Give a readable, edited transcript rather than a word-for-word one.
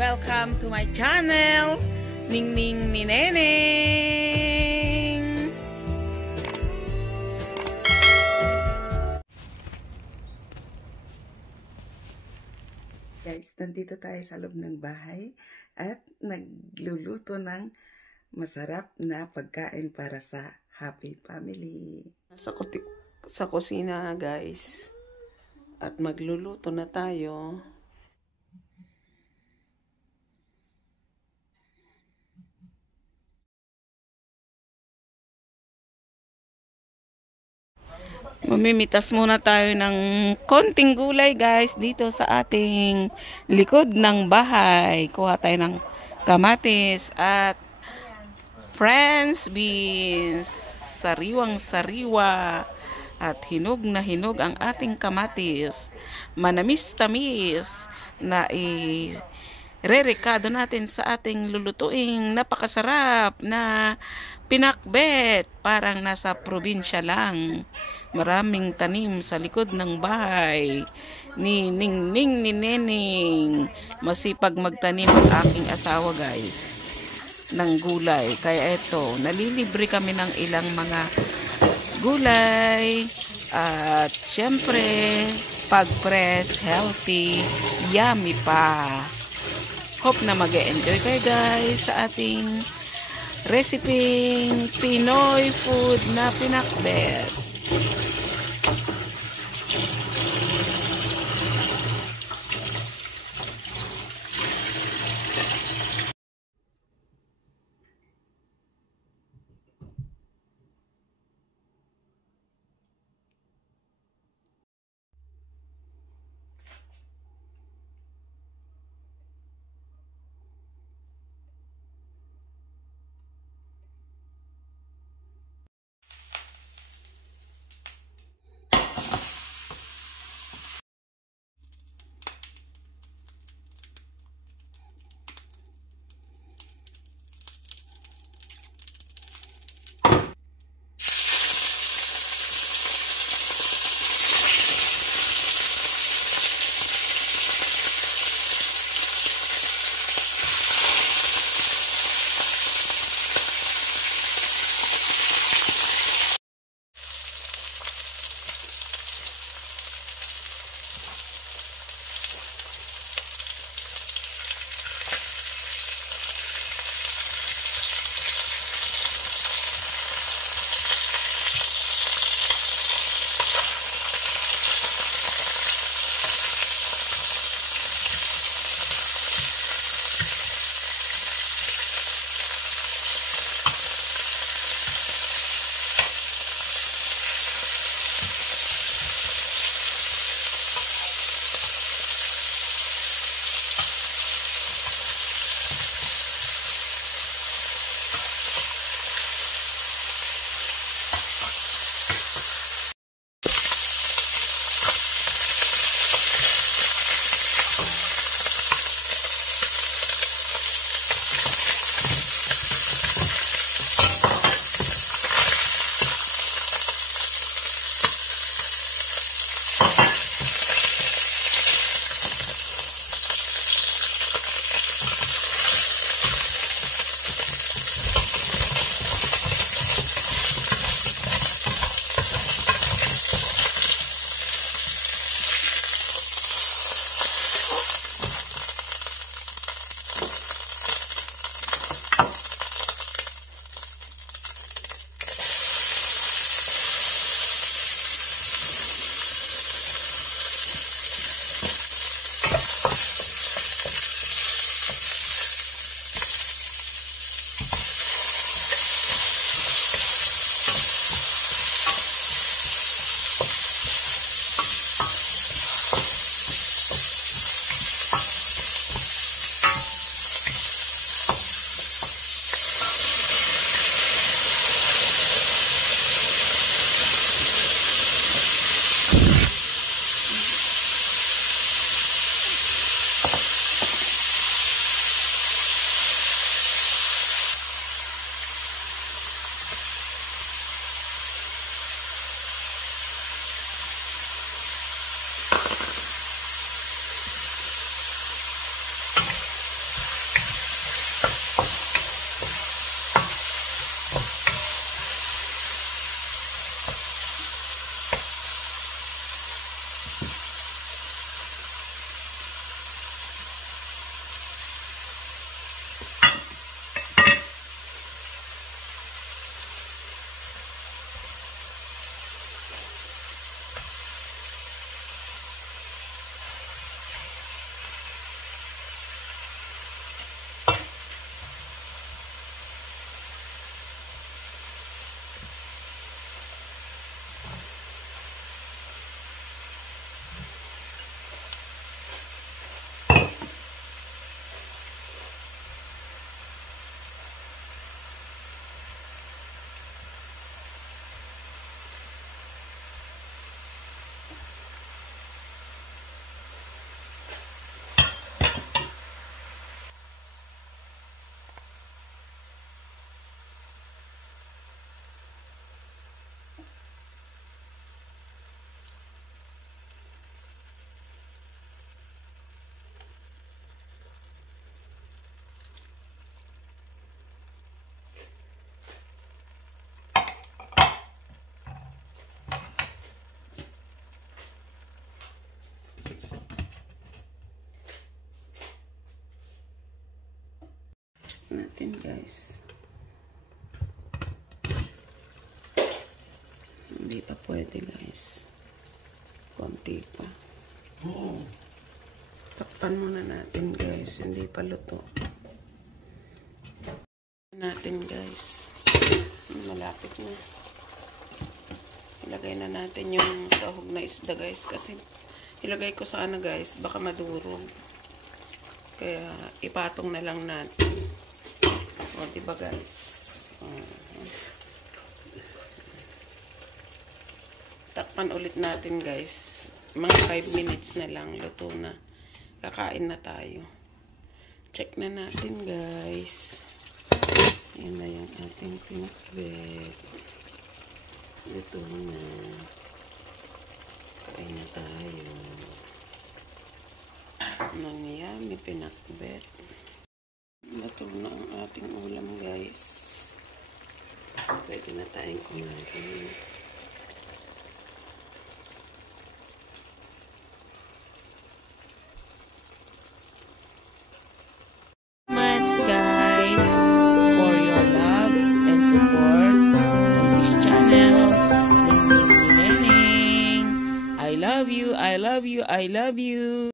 Welcome to my channel, Ningning ni Neneng. Guys, nandito tayo sa loob ng bahay at nagluluto ng masarap na pagkain para sa happy family. Sa kusina guys at magluluto na tayo. Mamimitas muna tayo ng konting gulay guys dito sa ating likod ng bahay. Kuha tayo ng kamatis at French beans, sariwang-sariwa at hinog na hinog ang ating kamatis. Manamis-tamis na re-recado natin sa ating lulutuing napakasarap na pinakbet. Parang nasa probinsya lang. Maraming tanim sa likod ng bahay ni Ningning ni Neneng. Masipag magtanim ang aking asawa guys ng gulay. Kaya ito, nalilibre kami ng ilang mga gulay. At syempre, pag-press, healthy, yummy pa. Hope na mag-enjoy kayo guys sa ating recipe Pinoy food na pinakbet. natin, guys. Hindi pa pwede, guys. Konti pa. Takpan muna natin, guys. Hindi pa luto. Natin, guys. Malapit na. Ilagay na natin yung sahog na isda, guys. Kasi ilagay ko sana, guys. Baka madurog. Kaya ipatong na lang natin. O, diba, guys? Takpan ulit natin, guys. Mga 5 minutes na lang. Luto na. Kakain na tayo. Check na natin, guys. Ayan na yung ating pinakbet. Luto na. Kain na tayo. Nangyayami pinakbet. Luto na ang ating ulam, guys. Pwede na tayong kumain. Much, guys, for your love and support on this channel. Neneng. I love you, I love you, I love you.